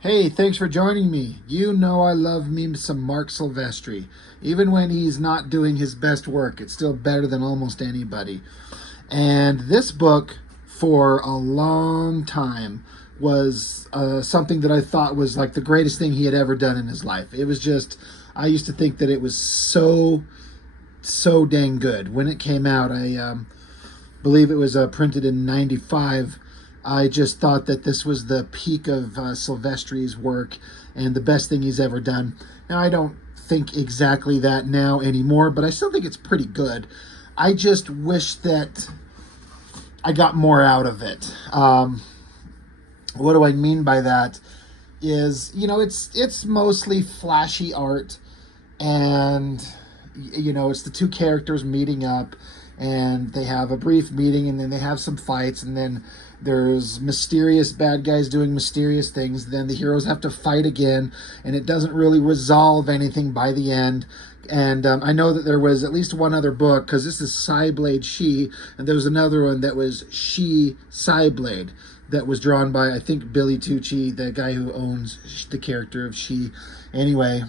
Hey, thanks for joining me. You know I love me some Marc Silvestri. Even when he's not doing his best work, it's still better than almost anybody. And this book, for a long time, was something that I thought was like the greatest thing he had ever done in his life. It was just, I used to think that it was so dang good. When it came out, I believe it was printed in '95. I just thought that this was the peak of Silvestri's work and the best thing he's ever done. Now, I don't think exactly that now anymore, but I still think it's pretty good. I just wish that I got more out of it. What do I mean by that? Is, it's mostly flashy art, and it's the two characters meeting up, and they have a brief meeting, and then they have some fights, and then there's mysterious bad guys doing mysterious things. Then the heroes have to fight again, and it doesn't really resolve anything by the end. And I know that there was at least one other book, because this is Cyblade SHI, and there was another one that was SHI Cyblade that was drawn by, I think, Billy Tucci, the guy who owns the character of SHI. Anyway,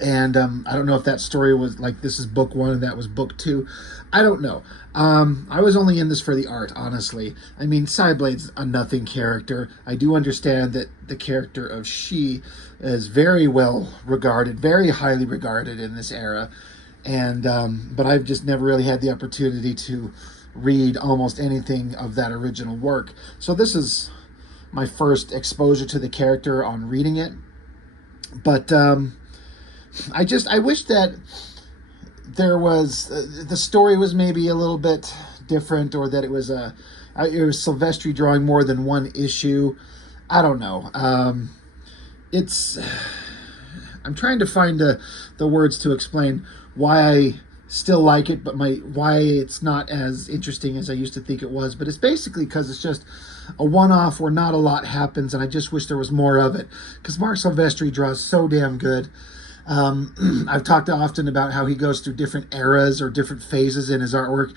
and I don't know if that story was like, this is book one and that was book two. I don't know. I was only in this for the art, honestly. I mean, Cyblade's a nothing character. I do understand that the character of SHI is very well regarded, very highly regarded in this era. And but I've just never really had the opportunity to read almost anything of that original work. So this is my first exposure to the character on reading it. But I wish that there was the story was maybe a little bit different, or that it was Silvestri drawing more than one issue. I don't know. It's I'm trying to find the words to explain why I still like it, but why it's not as interesting as I used to think it was. But it's basically because it's just a one-off where not a lot happens, and I just wish there was more of it, because Marc Silvestri draws so damn good. I've talked often about how he goes through different eras or different phases in his artwork.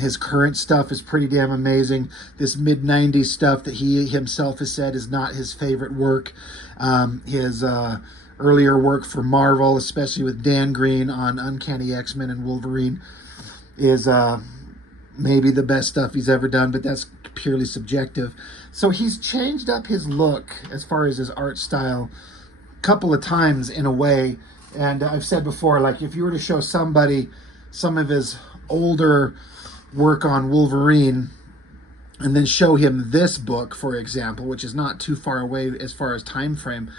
His current stuff is pretty damn amazing. This mid-'90s stuff that he himself has said is not his favorite work. His earlier work for Marvel, especially with Dan Green on Uncanny X-Men and Wolverine, is maybe the best stuff he's ever done, but that's purely subjective. So he's changed up his look as far as his art style couple of times in a way. And I've said before, like, if you were to show somebody some of his older work on Wolverine and then show him this book, for example, which is not too far away as far as time frame,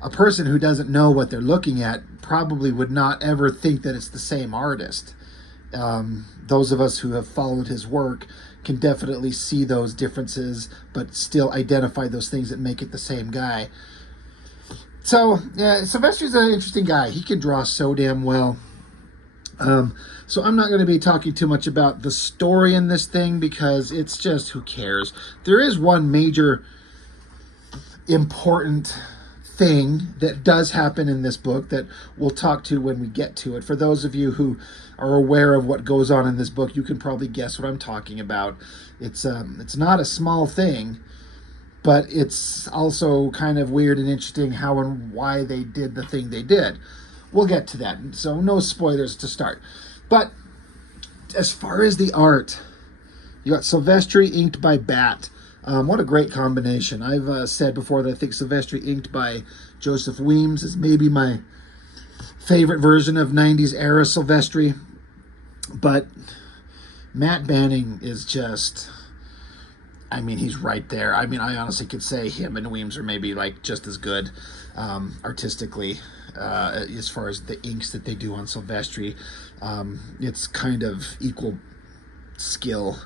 a person who doesn't know what they're looking at probably would not ever think that it's the same artist. Those of us who have followed his work can definitely see those differences, but still identify those things that make it the same guy. So, yeah, Silvestri's an interesting guy. He can draw so damn well. So I'm not going to be talking too much about the story in this thing, because it's just, who cares? There is one major important thing that does happen in this book that we'll talk to when we get to it. For those of you who are aware of what goes on in this book, you can probably guess what I'm talking about. It's not a small thing, but it's also kind of weird and interesting how and why they did the thing they did. We'll get to that, so no spoilers to start. But as far as the art, you got Silvestri inked by Bat. What a great combination. I've said before that I think Silvestri inked by Joseph Weems is maybe my favorite version of 90s era Silvestri. But Matt Banning is just, I mean, he's right there. I mean, I honestly could say him and Weems are maybe like just as good artistically as far as the inks that they do on Silvestri. It's kind of equal skill.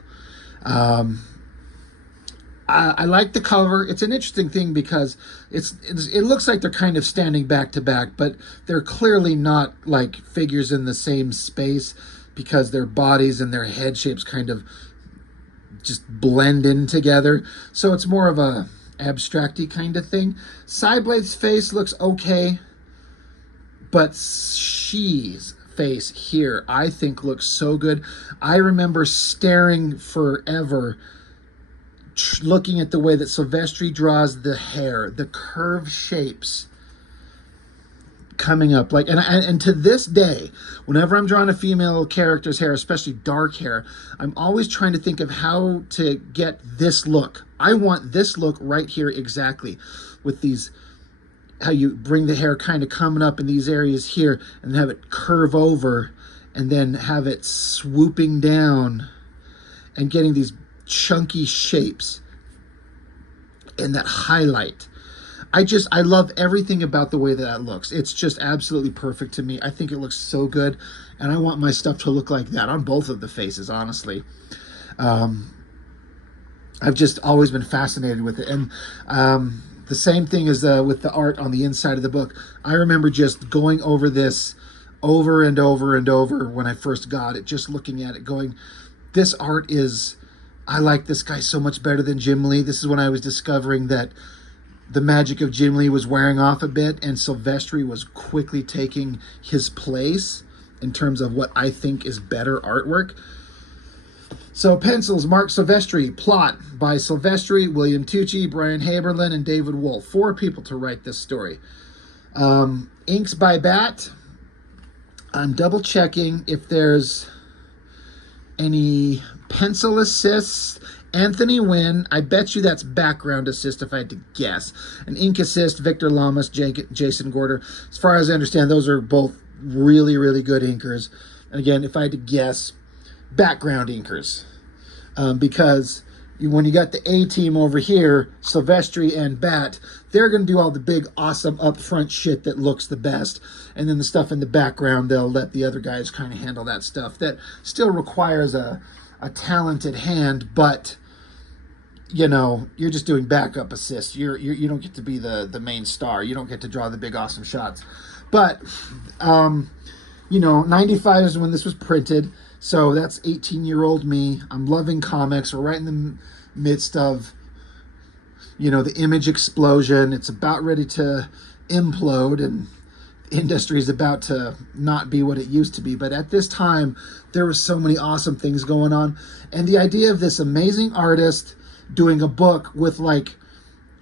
I like the cover. It's an interesting thing because it looks like they're kind of standing back to back, but they're clearly not like figures in the same space, because their bodies and their head shapes kind of just blend in together. So it's more of a abstracty kind of thing. Cyblade's face looks okay, but SHI's face here, I think, looks so good. I remember staring forever looking at the way that Silvestri draws the hair, the curved shapes coming up, like, and to this day, whenever I'm drawing a female character's hair, especially dark hair, I'm always trying to think of how to get this look. I want this look right here exactly, with these, how you bring the hair kind of coming up in these areas here and have it curve over and then have it swooping down and getting these chunky shapes and that highlight. I love everything about the way that looks. It's just absolutely perfect to me. I think it looks so good, and I want my stuff to look like that on both of the faces, honestly. I've just always been fascinated with it. And the same thing as with the art on the inside of the book. I remember just going over this over and over and over when I first got it, just looking at it going, this art is, I like this guy so much better than Jim Lee. This is when I was discovering that the magic of Jim Lee was wearing off a bit, and Silvestri was quickly taking his place in terms of what I think is better artwork. So pencils, Marc Silvestri. Plot by Silvestri, William Tucci, Brian Haberlin, and David Wolf. 4 people to write this story. Inks by Bat. I'm double checking if there's any pencil assists. Anthony Wynn, I bet you that's background assist if I had to guess. An ink assist, Victor Lamas, Jason Gorder. As far as I understand, those are both really, really good inkers. And again, if I had to guess, background inkers. Because when you got the A team over here, Silvestri and Bat, they're going to do all the big, awesome, upfront shit that looks the best. And then the stuff in the background, they'll let the other guys kind of handle that stuff. That still requires a talented hand, but you know, you're just doing backup assists. You don't get to be the main star. You don't get to draw the big awesome shots. But you know, 95 is when this was printed, so that's 18-year-old me. I'm loving comics. We're right in the midst of, you know, the image explosion. It's about ready to implode, and the industry is about to not be what it used to be. But at this time, there were so many awesome things going on, and the idea of this amazing artist doing a book with like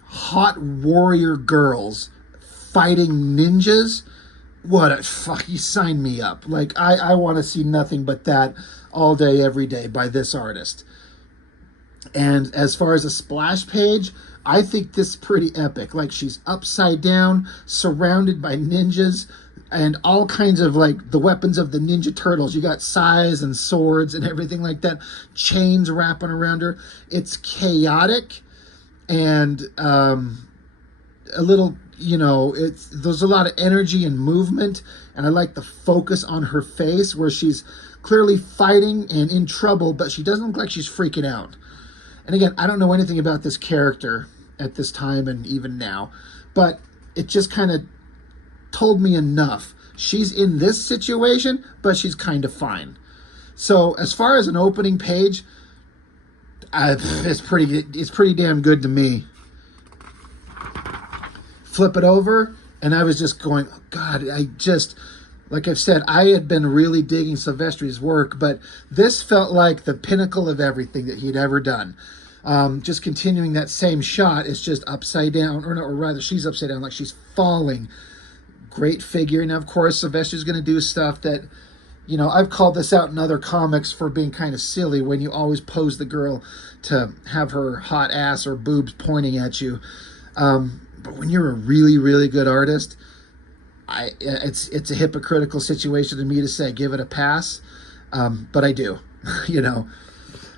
hot warrior girls fighting ninjas, what a fuck, you sign me up. Like, I want to see nothing but that all day, every day by this artist. And as far as a splash page, I think this is pretty epic. Like, she's upside down, surrounded by ninjas, and all kinds of, like, the weapons of the Ninja Turtles. You got sais and swords and everything like that. Chains wrapping around her. It's chaotic and a little, you know, there's a lot of energy and movement. And I like the focus on her face where she's clearly fighting and in trouble, but she doesn't look like she's freaking out. And again, I don't know anything about this character at this time and even now, but it just kind of told me enough. She's in this situation, but she's kind of fine. So as far as an opening page, it's pretty damn good to me. Flip it over, and I was just going, oh God, like I've said, I had been really digging Silvestri's work, but this felt like the pinnacle of everything that he'd ever done. Just continuing that same shot, it's just upside down, or rather she's upside down, like she's falling. Great figure. Now, of course, Silvestri's going to do stuff that, you know, I've called this out in other comics for being kind of silly, when you always pose the girl to have her hot ass or boobs pointing at you. But when you're a really, really good artist, it's a hypocritical situation to me to say give it a pass, but I do, you know.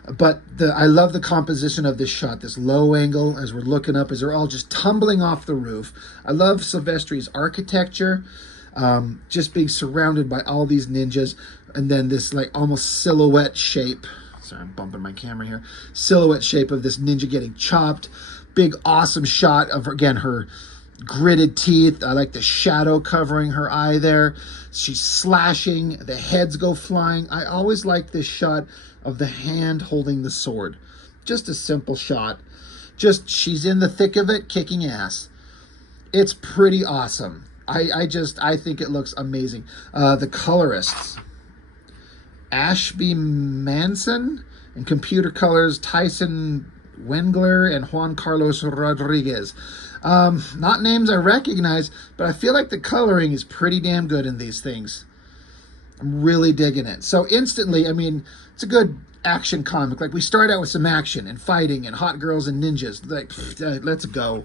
But I love the composition of this shot, this low angle as we're looking up, as they're all just tumbling off the roof. I love Silvestri's architecture, just being surrounded by all these ninjas, and then this like almost silhouette shape. Sorry, I'm bumping my camera here. Silhouette shape of this ninja getting chopped. Big awesome shot of, again, her gritted teeth. I like the shadow covering her eye there. She's slashing, the heads go flying. I always like this shot of the hand holding the sword. Just a simple shot. Just, she's in the thick of it, kicking ass. It's pretty awesome. I think it looks amazing. The colorists, Ashby Manson, and computer colors, Tyson Wengler and Juan Carlos Rodriguez. Not names I recognize, but I feel like the coloring is pretty damn good in these things. I'm really digging it. So instantly, I mean, it's a good action comic. Like, we start out with some action and fighting and hot girls and ninjas. Like, let's go.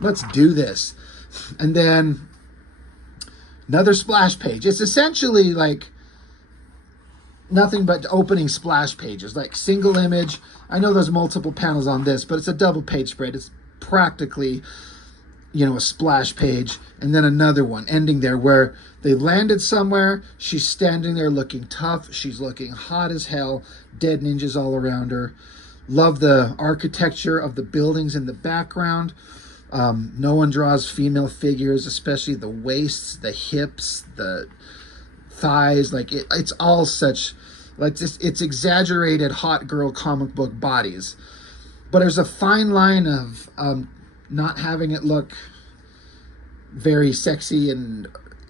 Let's do this. And then another splash page. It's essentially like nothing but opening splash pages, like single image. I know there's multiple panels on this, but it's a double page spread. It's practically, you know, a splash page, and then another one ending there where they landed somewhere. She's standing there looking tough. She's looking hot as hell. Dead ninjas all around her. Love the architecture of the buildings in the background. No one draws female figures, especially the waists, the hips, the thighs. Like, it's all such, like, it's exaggerated hot girl comic book bodies. But there's a fine line of not having it look very sexy and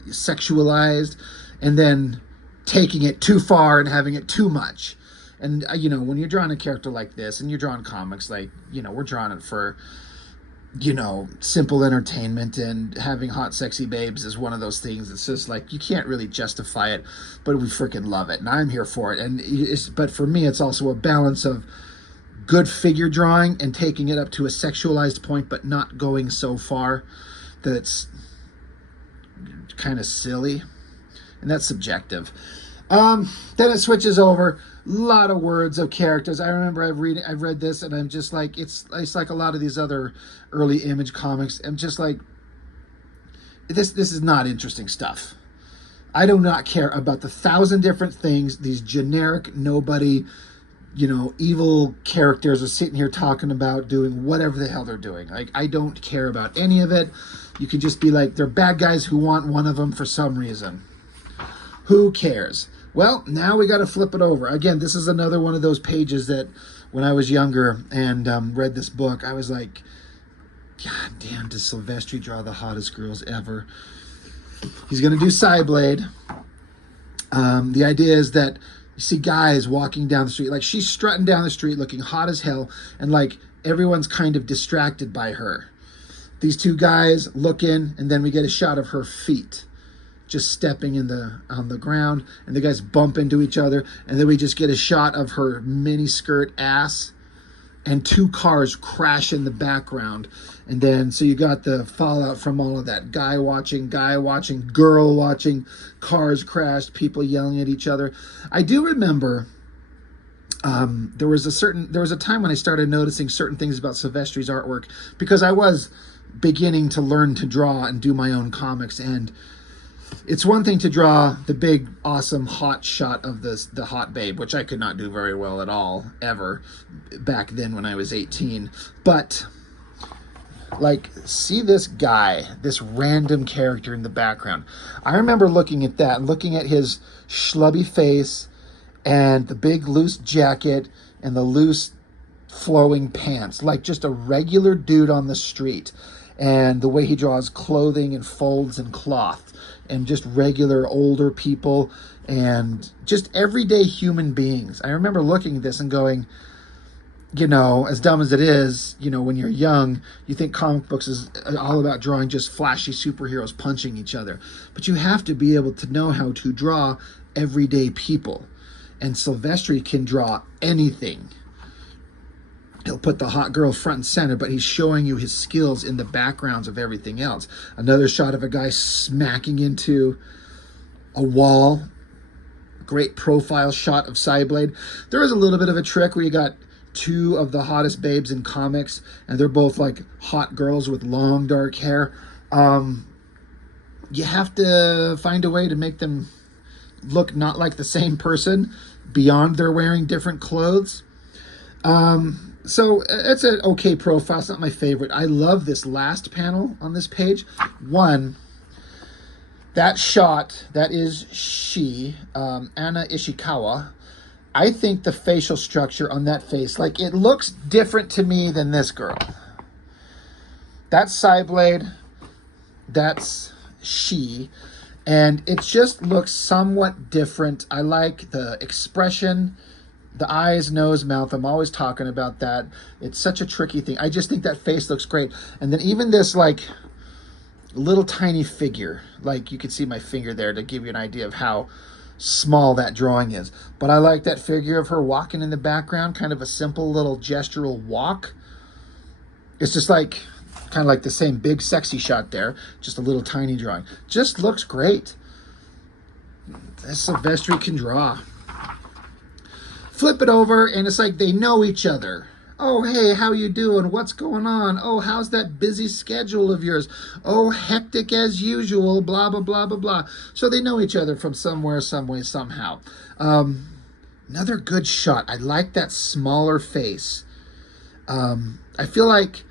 sexualized, and then taking it too far and having it too much. And, you know, when you're drawing a character like this, and you're drawing comics, like, you know, we're drawing it for, you know, simple entertainment, and having hot, sexy babes is one of those things. It's just like, you can't really justify it, but we freaking love it, and I'm here for it. And but for me, it's also a balance of good figure drawing and taking it up to a sexualized point, but not going so far that it's kind of silly, and that's subjective. Then it switches over. A lot of words of characters. I remember I've read this, and I'm just like, it's like a lot of these other early Image comics. I'm just like, this is not interesting stuff. I do not care about the 1,000 different things these generic, nobody, you know, evil characters are sitting here talking about doing whatever the hell they're doing. Like, I don't care about any of it. You can just be like, they're bad guys who want one of them for some reason. Who cares? Well, now we got to flip it over. Again, this is another one of those pages that when I was younger and read this book, I was like, God damn, does Silvestri draw the hottest girls ever? He's going to do Cyblade. The idea is that you see guys walking down the street. Like, she's strutting down the street looking hot as hell, and like everyone's kind of distracted by her. These two guys look in, and then we get a shot of her feet just stepping on the ground, and the guys bump into each other, and then we just get a shot of her mini skirt ass, and two cars crash in the background. And then so you got the fallout from all of that. Guy watching, girl watching, cars crashed, people yelling at each other. I do remember there was a time when I started noticing certain things about Silvestri's artwork, because I was beginning to learn to draw and do my own comics. And it's one thing to draw the big, awesome, hot shot of the hot babe, which I could not do very well at all, ever, back then when I was 18. But, like, see this guy, this random character in the background. I remember looking at that, looking at his schlubby face and the big loose jacket and the loose flowing pants, like just a regular dude on the street. And the way he draws clothing and folds and cloth, and just regular older people and just everyday human beings. I remember looking at this and going, you know, as dumb as it is, you know, when you're young, you think comic books is all about drawing just flashy superheroes punching each other. But you have to be able to know how to draw everyday people. And Silvestri can draw anything. He'll put the hot girl front and center, but he's showing you his skills in the backgrounds of everything else. Another shot of a guy smacking into a wall. Great profile shot of Cyblade. There is a little bit of a trick where you got two of the hottest babes in comics, and they're both like hot girls with long dark hair. You have to find a way to make them look not like the same person beyond they're wearing different clothes. So it's an okay profile. It's not my favorite. I love this last panel on this page. One, that shot, that is she, Anna Ishikawa. I think the facial structure on that face, like, it looks different to me than this girl. That's Cyblade. That's she. And it just looks somewhat different. I like the expression, The eyes, nose, mouth, I'm always talking about that. It's such a tricky thing. I just think that face looks great. And then even this like little tiny figure, like you can see my finger there to give you an idea of how small that drawing is. But I like that figure of her walking in the background, kind of a simple little gestural walk. It's just like kind of like the same big sexy shot there, just a little tiny drawing. Just looks great. Silvestri can draw. Flip it over and it's like they know each other. Oh, hey, how you doing? What's going on? Oh, how's that busy schedule of yours? Oh, hectic as usual, blah, blah, blah, blah, blah. So they know each other from somewhere, some way, somehow. Another good shot. I like that smaller face. I feel like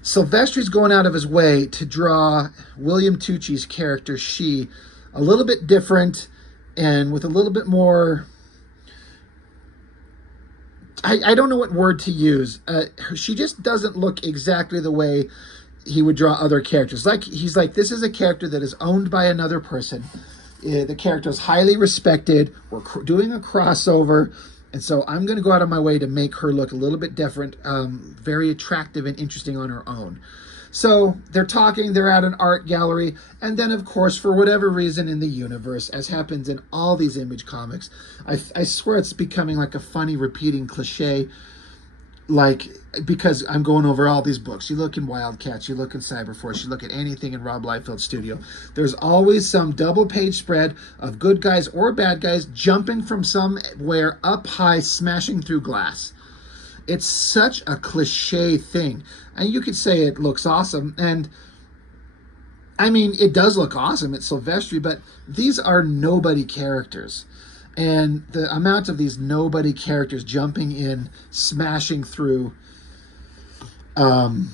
Silvestri's going out of his way to draw William Tucci's character, SHI, a little bit different and with a little bit more... I don't know what word to use. She just doesn't look exactly the way he would draw other characters. Like he's like, this is a character that is owned by another person. The character is highly respected. We're doing a crossover. And so I'm going to go out of my way to make her look a little bit different, very attractive and interesting on her own. So they're talking, they're at an art gallery, and then, of course, for whatever reason in the universe, as happens in all these Image comics, I swear it's becoming like a funny repeating cliche, like, because I'm going over all these books. You look in Wildcats, you look in Cyberforce, you look at anything in Rob Liefeld's studio, there's always some double-page spread of good guys or bad guys jumping from somewhere up high, smashing through glass. It's such a cliche thing. And you could say it looks awesome. And I mean, it does look awesome. It's Silvestri, but these are nobody characters. And the amount of these nobody characters jumping in, smashing through walls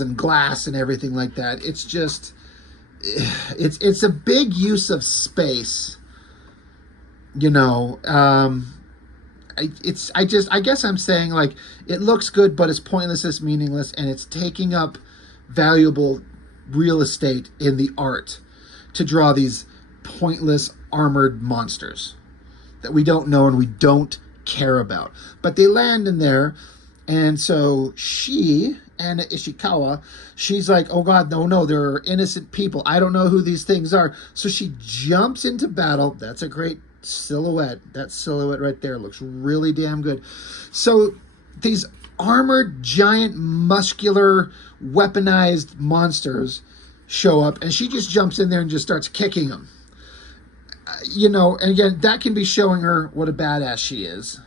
and glass and everything like that. It's just, it's a big use of space, you know. I guess I'm saying, like, it looks good, but it's pointless, it's meaningless, and it's taking up valuable real estate in the art to draw these pointless armored monsters that we don't know and we don't care about. But they land in there, and so Anna Ishikawa, she's like, oh God, no, there are innocent people. I don't know who these things are. So she jumps into battle. That's a great silhouette. That silhouette right there looks really damn good. So these armored, giant, muscular, weaponized monsters show up, and she just jumps in there and just starts kicking them. You know, and again, that can be showing her what a badass she is.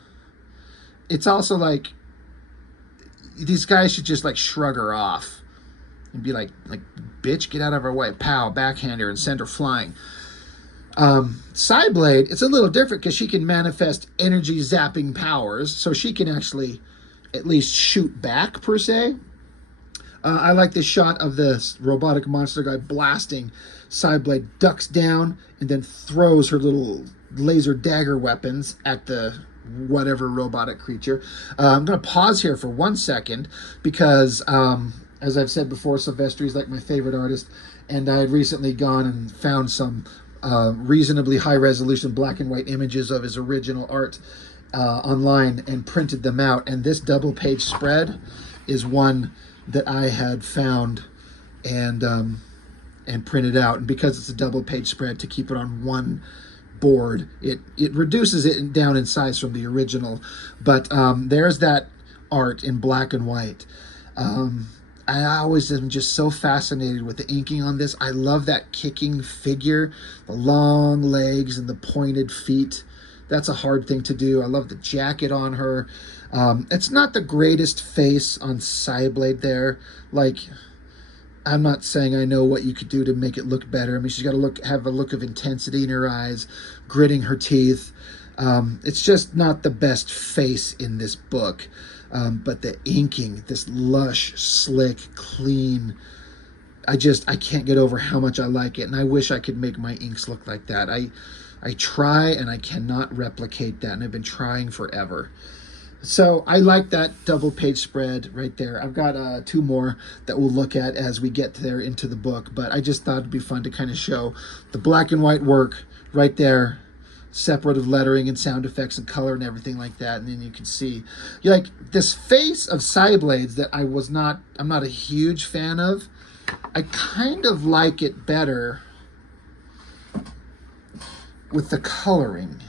It's also like, these guys should just like shrug her off and be like, bitch, get out of her way. Pow, backhand her and send her flying. Cyblade, it's a little different because she can manifest energy zapping powers, so she can actually at least shoot back, per se. I like this shot of this robotic monster guy blasting. Cyblade ducks down and then throws her little laser dagger weapons at the whatever robotic creature. I'm going to pause here for 1 second because, as I've said before, Silvestri is like my favorite artist, and I had recently gone and found some reasonably high-resolution black and white images of his original art online and printed them out. And this double-page spread is one that I had found and printed out. And because it's a double-page spread, to keep it on one board, it reduces it down in size from the original. But there's that art in black and white. I always am just so fascinated with the inking on this. I love that kicking figure, the long legs and the pointed feet. That's a hard thing to do. I love the jacket on her. It's not the greatest face on Cyblade there. Like, I'm not saying I know what you could do to make it look better. I mean, she's got to have a look of intensity in her eyes, gritting her teeth. It's just not the best face in this book. But the inking, this lush, slick, clean, I can't get over how much I like it. And I wish I could make my inks look like that. I try and I cannot replicate that. And I've been trying forever. So I like that double page spread right there. I've got 2 more that we'll look at as we get there into the book. But I just thought it'd be fun to kind of show the black and white work right there separative lettering and sound effects and color and everything like that. And then you can see, you like this face of Cyblades that I'm not a huge fan of. I kind of like it better with the coloring.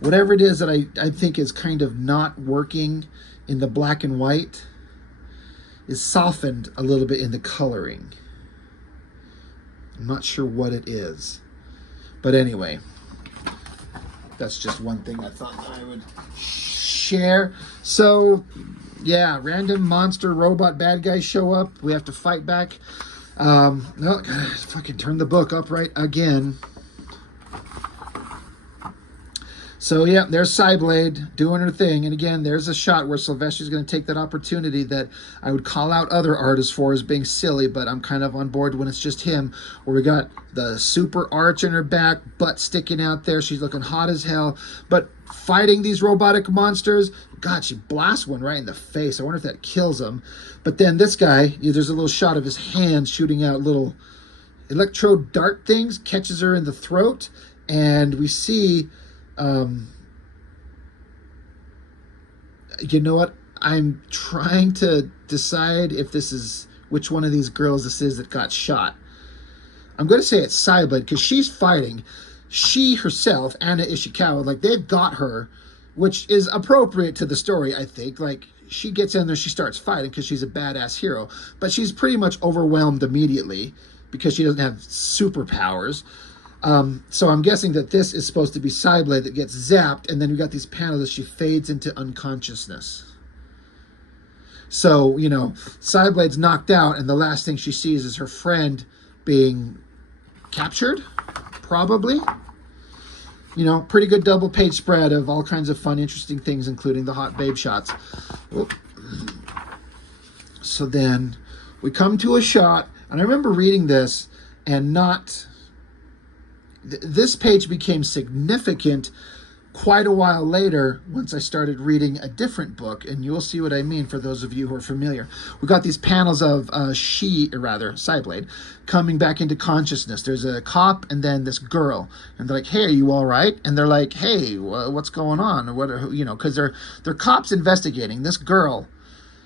Whatever it is that I think is kind of not working in the black and white is softened a little bit in the coloring. I'm not sure what it is. But anyway, that's just one thing I thought I would share. So, yeah, random monster robot bad guys show up. We have to fight back. No, gotta fucking turn the book upright again. So, yeah, there's Cyblade doing her thing. And again, there's a shot where Silvestri's going to take that opportunity that I would call out other artists for as being silly, but I'm kind of on board when it's just him, where we got the super arch in her back, butt sticking out there. She's looking hot as hell. But fighting these robotic monsters, God, she blasts one right in the face. I wonder if that kills him. But then this guy, there's a little shot of his hand shooting out little electrode dart things, catches her in the throat, and we see... you know what? I'm trying to decide if this is which one of these girls this is that got shot. I'm going to say it's Cyblade because she's fighting. She herself, Anna Ishikawa, like they've got her, which is appropriate to the story, I think. Like she gets in there, she starts fighting because she's a badass hero, but she's pretty much overwhelmed immediately because she doesn't have superpowers. So I'm guessing that this is supposed to be Cyblade that gets zapped, and then we got these panels that she fades into unconsciousness. So, you know, Cyblade's knocked out, and the last thing she sees is her friend being captured, probably. You know, pretty good double page spread of all kinds of fun, interesting things, including the hot babe shots. Oop. So then we come to a shot, and I remember reading this and not... This page became significant quite a while later once I started reading a different book, and you'll see what I mean for those of you who are familiar. We got these panels of Cyblade, coming back into consciousness. There's a cop and then this girl, and they're like, "Hey, are you all right?" And they're like, "Hey, what's going on?" Because they're cops investigating. This girl,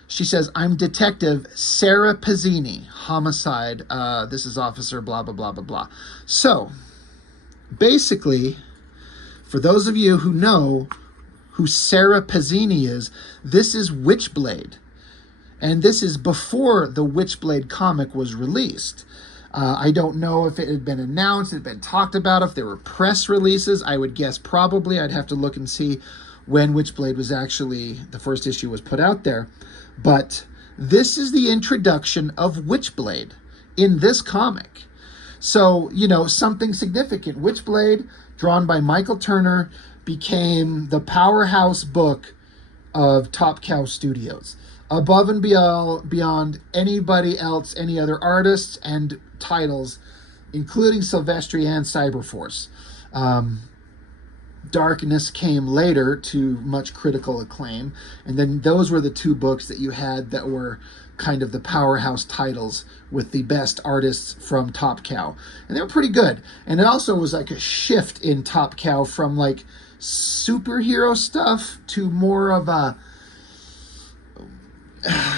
she says, "I'm Detective Sarah Pizzini, homicide. This is Officer blah blah blah blah blah." So. Basically, for those of you who know who Sarah Pizzini is, this is Witchblade. And this is before the Witchblade comic was released. I don't know if it had been announced, it had been talked about, if there were press releases. I would guess probably. I'd have to look and see when Witchblade was actually, the first issue was put out there. But this is the introduction of Witchblade in this comic. So, you know, something significant. Witchblade, drawn by Michael Turner, became the powerhouse book of Top Cow Studios. Above and beyond anybody else, any other artists and titles, including Silvestri and Cyberforce. Darkness came later to much critical acclaim. And then those were the two books that you had that were kind of the powerhouse titles with the best artists from Top Cow. And they were pretty good. And it also was like a shift in Top Cow from like superhero stuff to more of a...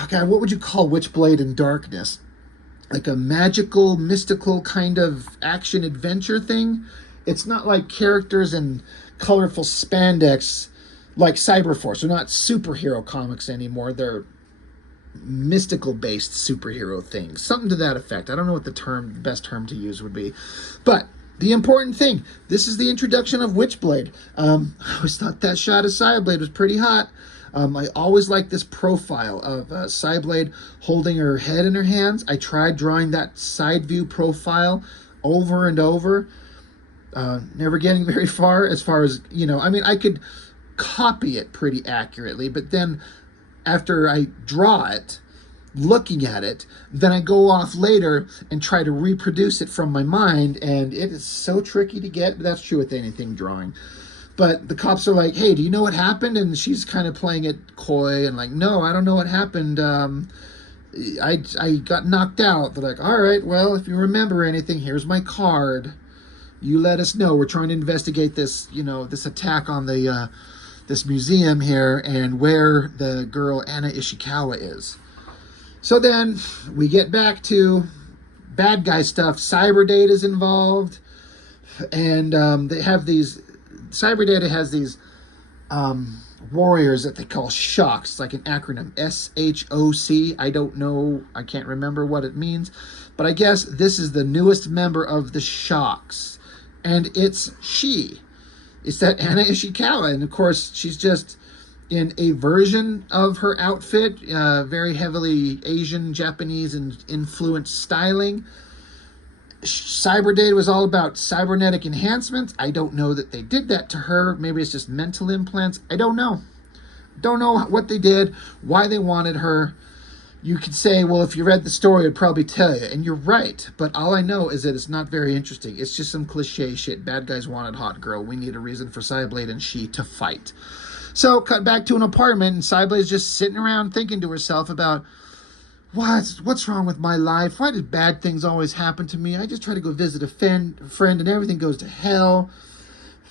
God, what would you call Witchblade in Darkness? Like a magical, mystical kind of action-adventure thing? It's not like characters in colorful spandex like Cyberforce. They're not superhero comics anymore. They're mystical-based superhero things. Something to that effect. I don't know what the best term to use would be. But the important thing, this is the introduction of Witchblade. I always thought that shot of Cyblade was pretty hot. I always liked this profile of Cyblade holding her head in her hands. I tried drawing that side view profile over and over. Never getting very far as, you know, I mean, I could copy it pretty accurately, but then after I draw it, looking at it, then I go off later and try to reproduce it from my mind, and it is so tricky to get, but that's true with anything drawing. But the cops are like, "Hey, do you know what happened?" And she's kind of playing it coy and like, "No, I don't know what happened. I got knocked out." They're like, "All right, well, if you remember anything, here's my card." You let us know. We're trying to investigate this, this attack on the this museum here and where the girl Anna Ishikawa is. So then we get back to bad guy stuff. Cyblade is involved, and they have these. Cyblade has these warriors that they call shocks. It's like an acronym, SHOC. I don't know. I can't remember what it means, but I guess this is the newest member of the shocks, and it's she. It's that Anna Ishikawa, and of course she's just in a version of her outfit, very heavily Asian, Japanese, and influenced styling. Cyblade was all about cybernetic enhancements. I don't know that they did that to her. Maybe it's just mental implants. I don't know. Don't know what they did, why they wanted her. You could say, well, if you read the story, it'd probably tell you. And you're right. But all I know is that it's not very interesting. It's just some cliche shit. Bad guys wanted hot girl. We need a reason for Cyblade and she to fight. So cut back to an apartment, and Cyblade's just sitting around thinking to herself about, what's wrong with my life? Why did bad things always happen to me? I just try to go visit a friend and everything goes to hell.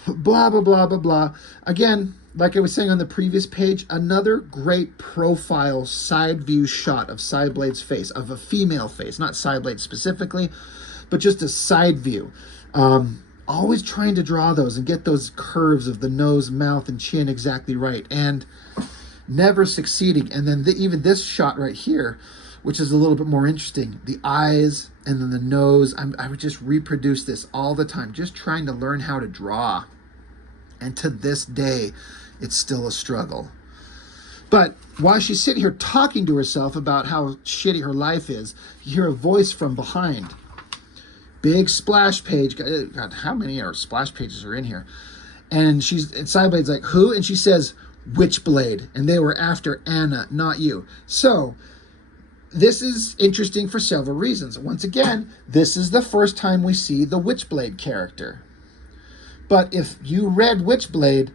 Blah, blah, blah, blah, blah. Again, like I was saying on the previous page, another great profile side view shot of Cyblade's face, of a female face, not Cyblade specifically, but just a side view. Always trying to draw those and get those curves of the nose, mouth, and chin exactly right, and never succeeding. And then even this shot right here, which is a little bit more interesting, the eyes and then the nose. I would just reproduce this all the time, just trying to learn how to draw. And to this day, it's still a struggle. But while she's sitting here talking to herself about how shitty her life is, you hear a voice from behind. Big splash page. God, how many splash pages are in here? And Cyblade's like, who? And she says, Witchblade. And they were after Anna, not you. So this is interesting for several reasons. Once again, this is the first time we see the Witchblade character. But if you read Witchblade,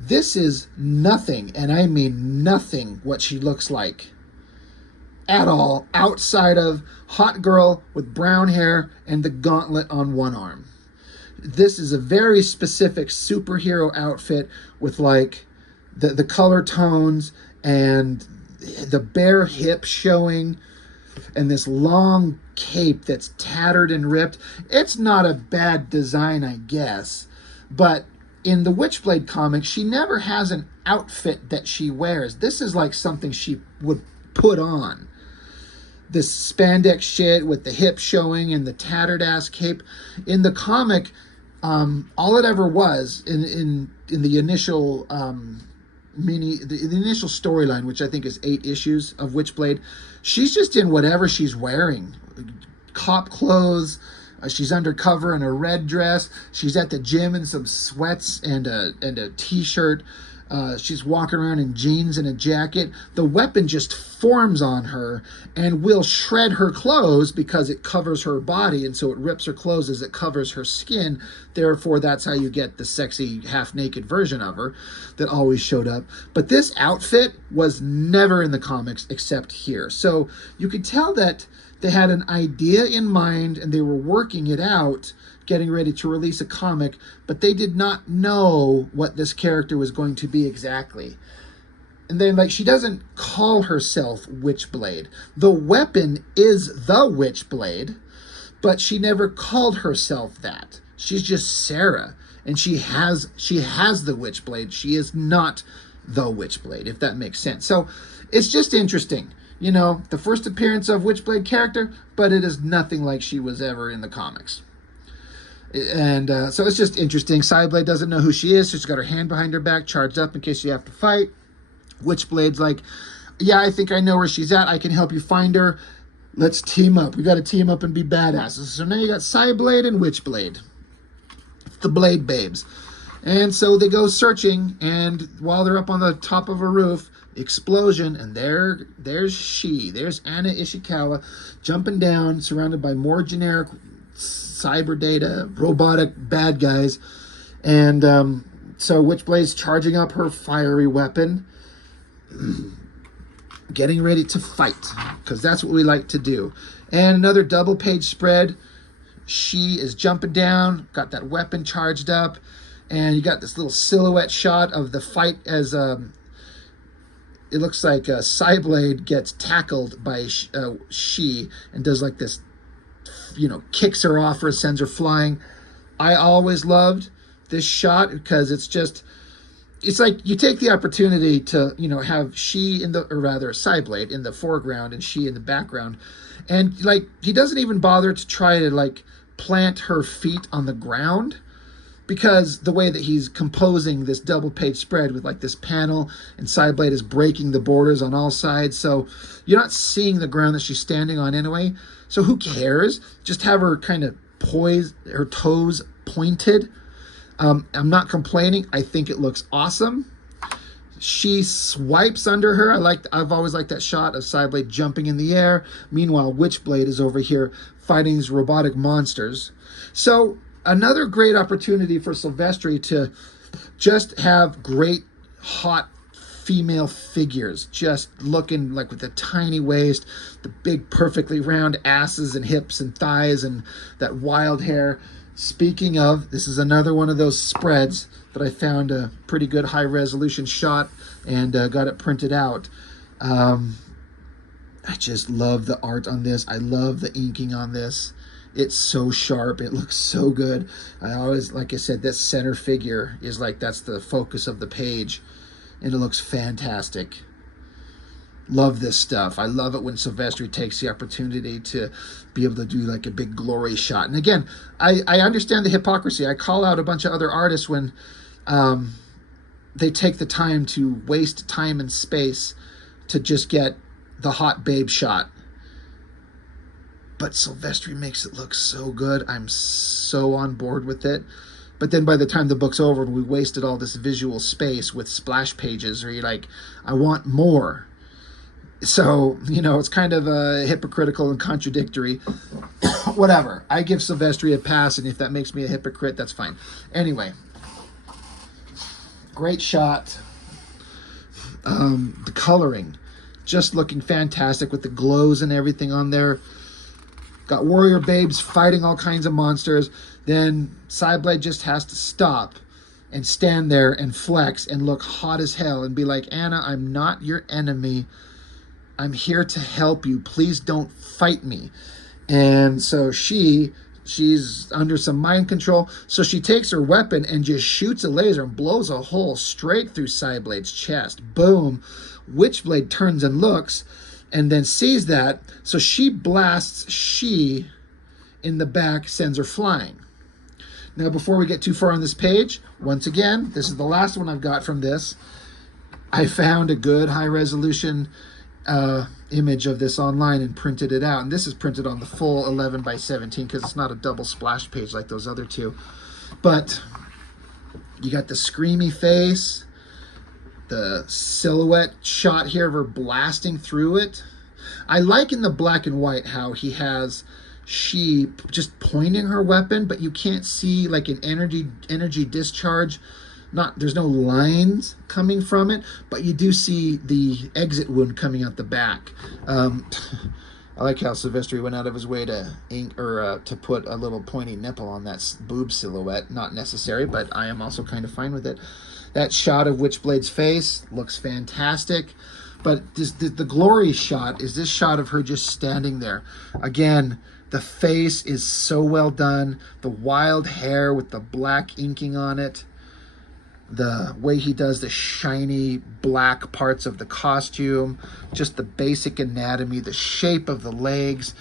this is nothing, and I mean nothing, what she looks like at all, outside of hot girl with brown hair and the gauntlet on one arm. This is a very specific superhero outfit with like the color tones and the bare hip showing and this long cape that's tattered and ripped. It's not a bad design, I guess, but in the Witchblade comics, she never has an outfit that she wears. This is like something she would put on. This spandex shit with the hip showing and the tattered ass cape. In the comic, all it ever was in the initial the initial storyline, which I think is 8 issues of Witchblade, she's just in whatever she's wearing. Cop clothes. She's undercover in a red dress. She's at the gym in some sweats and a t-shirt. She's walking around in jeans and a jacket. The weapon just forms on her and will shred her clothes because it covers her body, and so it rips her clothes as it covers her skin. Therefore, that's how you get the sexy half-naked version of her that always showed up. But this outfit was never in the comics except here. So you could tell that they had an idea in mind and they were working it out, getting ready to release a comic, but they did not know what this character was going to be exactly. And then, like, she doesn't call herself Witchblade. The weapon is the Witchblade, but she never called herself that. She's just Sarah, and she has the Witchblade. She is not the Witchblade, if that makes sense. So it's just interesting. You know, the first appearance of Witchblade character, but it is nothing like she was ever in the comics. And so it's just interesting. Cyblade doesn't know who she is, so she's got her hand behind her back, charged up in case you have to fight. Witchblade's like, yeah, I think I know where she's at. I can help you find her. Let's team up. We got to team up and be badasses. So now you got Cyblade and Witchblade. The Blade Babes. And so they go searching, and while they're up on the top of a roof, explosion, and there's Anna Ishikawa jumping down, surrounded by more generic cyber data, robotic bad guys. And so Witchblade's charging up her fiery weapon, getting ready to fight, because that's what we like to do. And another double page spread SHI is jumping down, got that weapon charged up, and you got this little silhouette shot of the fight as it looks like Cyblade gets tackled by SHI and does like this, kicks her off or sends her flying. I always loved this shot because it's like you take the opportunity to, have Cyblade in the foreground and SHI in the background. And like, he doesn't even bother to try to like plant her feet on the ground, because the way that he's composing this double page spread with like this panel, and Cyblade is breaking the borders on all sides. So you're not seeing the ground that she's standing on anyway. So who cares? Just have her kind of poised, her toes pointed. I'm not complaining. I think it looks awesome. She swipes under her. I've always liked that shot of Cyblade jumping in the air. Meanwhile, Witchblade is over here fighting these robotic monsters. So another great opportunity for Silvestri to just have great, hot female figures, just looking like with the tiny waist, the big, perfectly round asses and hips and thighs, and that wild hair. Speaking of, this is another one of those spreads that I found a pretty good high-resolution shot and got it printed out. I just love the art on this. I love the inking on this. It's so sharp. It looks so good. I always, like I said, this center figure is like, that's the focus of the page, and it looks fantastic. Love this stuff. I love it when Silvestri takes the opportunity to be able to do like a big glory shot. And again, I understand the hypocrisy. I call out a bunch of other artists when they take the time to waste time and space to just get the hot babe shot. But Silvestri makes it look so good. I'm so on board with it. But then by the time the book's over, we wasted all this visual space with splash pages where you're like, I want more. So, it's kind of hypocritical and contradictory. Whatever. I give Silvestri a pass, and if that makes me a hypocrite, that's fine. Anyway, great shot. The coloring, just looking fantastic with the glows and everything on there. Got warrior babes fighting all kinds of monsters. Then Cyblade just has to stop and stand there and flex and look hot as hell and be like, Anna, I'm not your enemy. I'm here to help you. Please don't fight me. And so she's under some mind control. So she takes her weapon and just shoots a laser and blows a hole straight through Cyblade's chest. Boom. Witchblade turns and looks and then sees that. So she blasts SHI in the back, sends her flying. Now, before we get too far on this page, once again, this is the last one I've got from this. I found a good high-resolution image of this online and printed it out. And this is printed on the full 11 by 17 because it's not a double splash page like those other two. But you got the screamy face, the silhouette shot here of her blasting through it. I like in the black and white how he has SHI just pointing her weapon, but you can't see like an energy discharge. There's no lines coming from it, but you do see the exit wound coming out the back. I like how Silvestri went out of his way to to put a little pointy nipple on that boob silhouette. Not necessary, but I am also kind of fine with it. That shot of Witchblade's face looks fantastic. But the glory shot is this shot of her just standing there. Again, the face is so well done. The wild hair with the black inking on it. The way he does the shiny black parts of the costume, just the basic anatomy, the shape of the legs,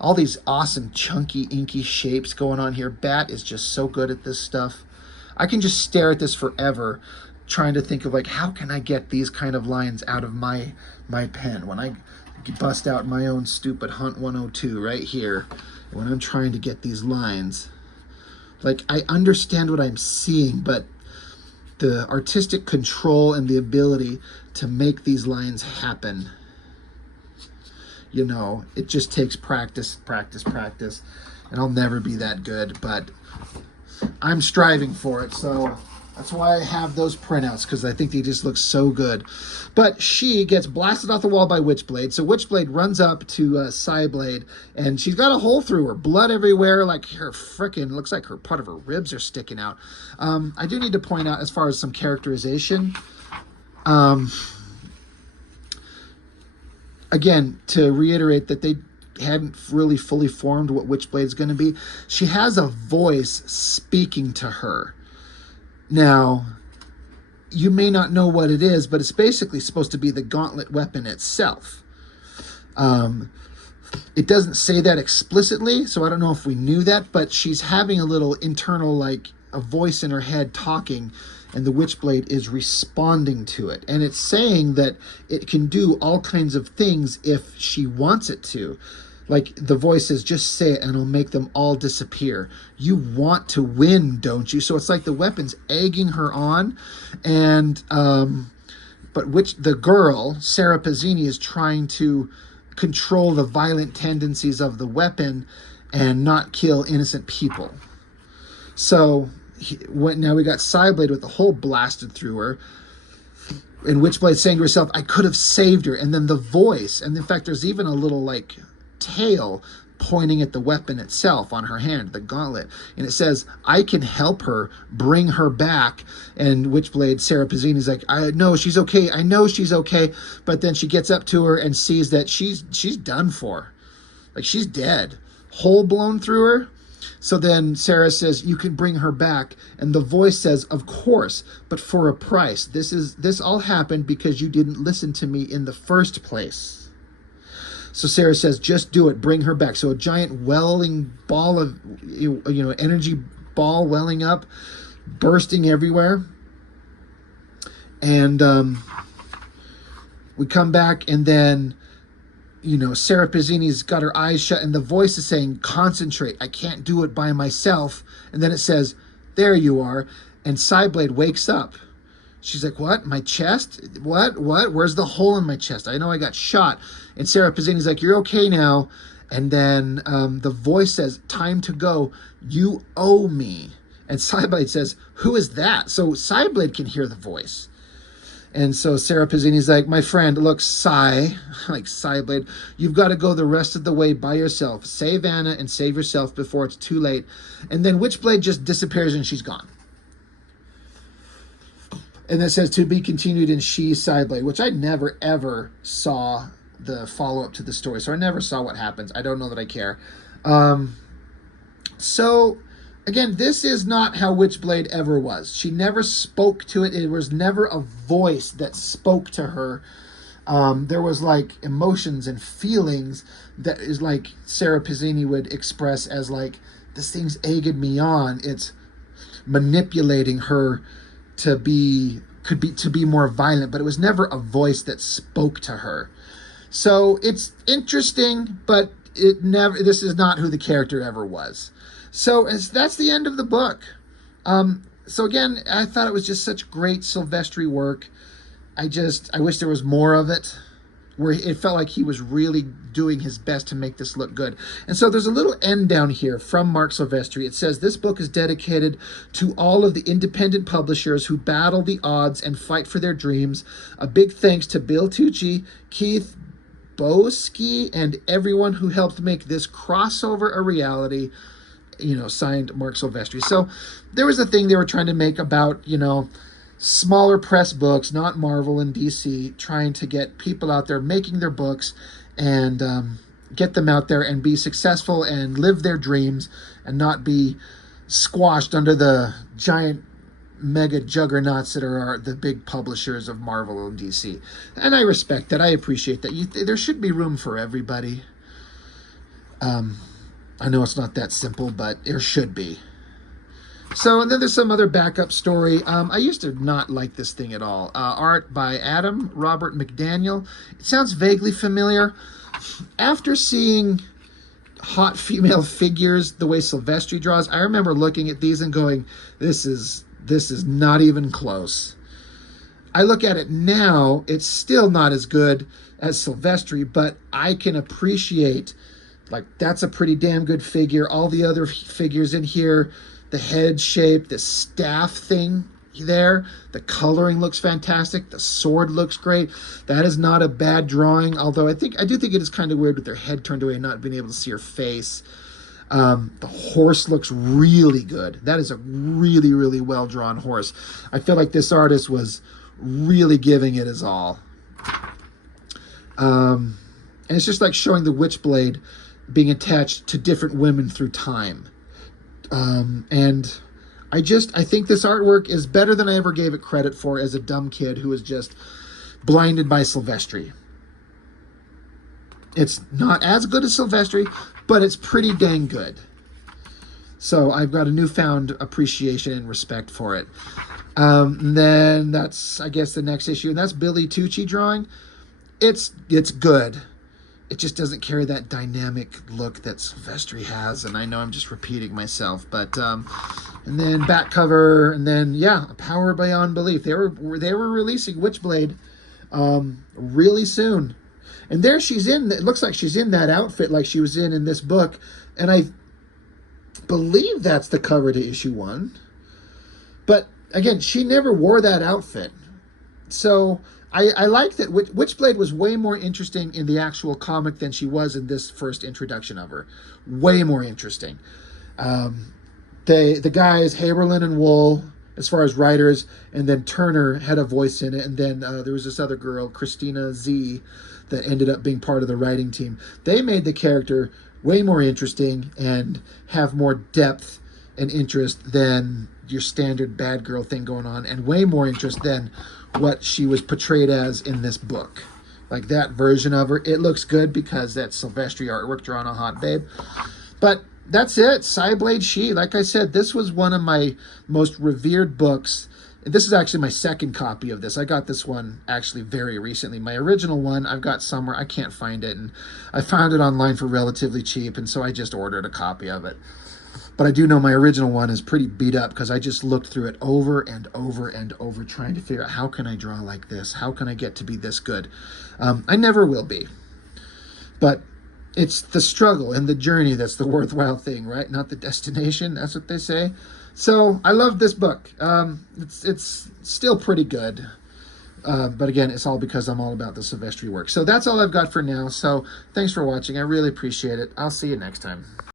all these awesome chunky inky shapes going on here. Bat is just so good at this stuff. I can just stare at this forever trying to think of like, how can I get these kind of lines out of my pen when I bust out my own stupid Hunt 102 right here when I'm trying to get these lines. Like, I understand what I'm seeing, but the artistic control and the ability to make these lines happen, it just takes practice, and I'll never be that good, but I'm striving for it. So That's why I have those printouts, because I think they just look so good. But she gets blasted off the wall by Witchblade. So Witchblade runs up to Cyblade, and she's got a hole through her. Blood everywhere, like her frickin', looks like her part of her ribs are sticking out. I do need to point out, as far as some characterization, again, to reiterate that they hadn't really fully formed what Witchblade's going to be. She has a voice speaking to her. Now, you may not know what it is, but it's basically supposed to be the gauntlet weapon itself. It doesn't say that explicitly, so I don't know if we knew that, but she's having a little internal, like, a voice in her head talking, and the Witchblade is responding to it. And it's saying that it can do all kinds of things if she wants it to. Like, the voice says, just say it and it'll make them all disappear. You want to win, don't you? So it's like the weapon's egging her on. And, but the girl, Sarah Pazzini, is trying to control the violent tendencies of the weapon and not kill innocent people. So now we got Cyblade with the hole blasted through her. And Witchblade saying to herself, I could have saved her. And then the voice, and in fact, there's even a little, like, tail pointing at the weapon itself on her hand, the gauntlet, and it says, I can help her, bring her back. And Witchblade, Sarah Pazzini's like, I know she's okay, I know she's okay. But then she gets up to her and sees that she's done for, like, she's dead, hole blown through her. So then Sarah says, you can bring her back. And the voice says, of course, but for a price. This all happened because you didn't listen to me in the first place. So Sarah says, just do it, bring her back. So a giant welling ball of, energy ball welling up, bursting everywhere. And we come back, and then, Sarah Pazzini's got her eyes shut, and the voice is saying, concentrate, I can't do it by myself. And then it says, there you are. And Cyblade wakes up. She's like, what? My chest? What? Where's the hole in my chest? I know I got shot. And Sarah Pazzini's like, you're okay now. And then the voice says, time to go. You owe me. And Cyblade says, who is that? So Cyblade can hear the voice. And so Sarah Pazzini's like, my friend, look, like Cyblade, you've got to go the rest of the way by yourself. Save Anna and save yourself before it's too late. And then Witchblade just disappears and she's gone. And it says, to be continued in SHI Cyblade, which I never, ever saw the follow-up to the story. So I never saw what happens. I don't know that I care. So, again, this is not how Witchblade ever was. She never spoke to it. It was never a voice that spoke to her. There was, like, emotions and feelings that is like Sarah Pazzini would express as, like, this thing's egging me on. It's manipulating her to be more violent, but it was never a voice that spoke to her. So it's interesting, but this is not who the character ever was. So that's the end of the book. So again, I thought it was just such great Silvestri work. I wish there was more of it, where it felt like he was really doing his best to make this look good. And so there's a little end down here from Marc Silvestri. It says, this book is dedicated to all of the independent publishers who battle the odds and fight for their dreams. A big thanks to Bill Tucci, Keith Boski, and everyone who helped make this crossover a reality. Signed Marc Silvestri. So there was a thing they were trying to make about, smaller press books, not Marvel and DC, trying to get people out there making their books and get them out there and be successful and live their dreams and not be squashed under the giant mega juggernauts that are the big publishers of Marvel and DC. And I respect that. I appreciate that. There should be room for everybody. I know it's not that simple, but there should be. So, and then there's some other backup story. I used to not like this thing at all. Art by Adam Robert McDaniel. It sounds vaguely familiar. After seeing hot female figures the way Silvestri draws, I remember looking at these and going, this is not even close. I look at it now, it's still not as good as Silvestri, but I can appreciate, like, that's a pretty damn good figure. All the other figures in here, the head shape, the staff thing, there. The coloring looks fantastic. The sword looks great. That is not a bad drawing, although I do think it is kind of weird with their head turned away and not being able to see her face. The horse looks really good. That is a really, really well-drawn horse. I feel like this artist was really giving it his all. And it's just like showing the Witchblade being attached to different women through time. And I think this artwork is better than I ever gave it credit for as a dumb kid who was just blinded by Silvestri. It's not as good as Silvestri, but it's pretty dang good. So I've got a newfound appreciation and respect for it. And then that's, I guess, the next issue, and that's Billy Tucci drawing. It's good. It just doesn't carry that dynamic look that Silvestri has, and I know I'm just repeating myself, but and then back cover, and then yeah, Power Beyond Belief. They were releasing Witchblade really soon, and there she's in. It looks like she's in that outfit like she was in this book, and I believe that's the cover to issue 1. But again, she never wore that outfit, so. I like that Witchblade was way more interesting in the actual comic than she was in this first introduction of her. Way more interesting. The guys, Haberlin and Wool, as far as writers, and then Turner had a voice in it, and then there was this other girl, Christina Z, that ended up being part of the writing team. They made the character way more interesting and have more depth and interest than your standard bad girl thing going on, and way more interest than what she was portrayed as in this book. Like that version of her, it looks good because that's Silvestri artwork drawn a hot babe. But that's it. Cyblade SHI. Like I said, this was one of my most revered books. This is actually my second copy of this. I got this one actually very recently. My original one I've got somewhere. I can't find it, and I found it online for relatively cheap, and so I just ordered a copy of it. But I do know my original one is pretty beat up because I just looked through it over and over and over trying to figure out how can I draw like this? How can I get to be this good? I never will be. But it's the struggle and the journey that's the worthwhile thing, right? Not the destination. That's what they say. So I love this book. It's still pretty good. But again, it's all because I'm all about the Silvestri work. So that's all I've got for now. So thanks for watching. I really appreciate it. I'll see you next time.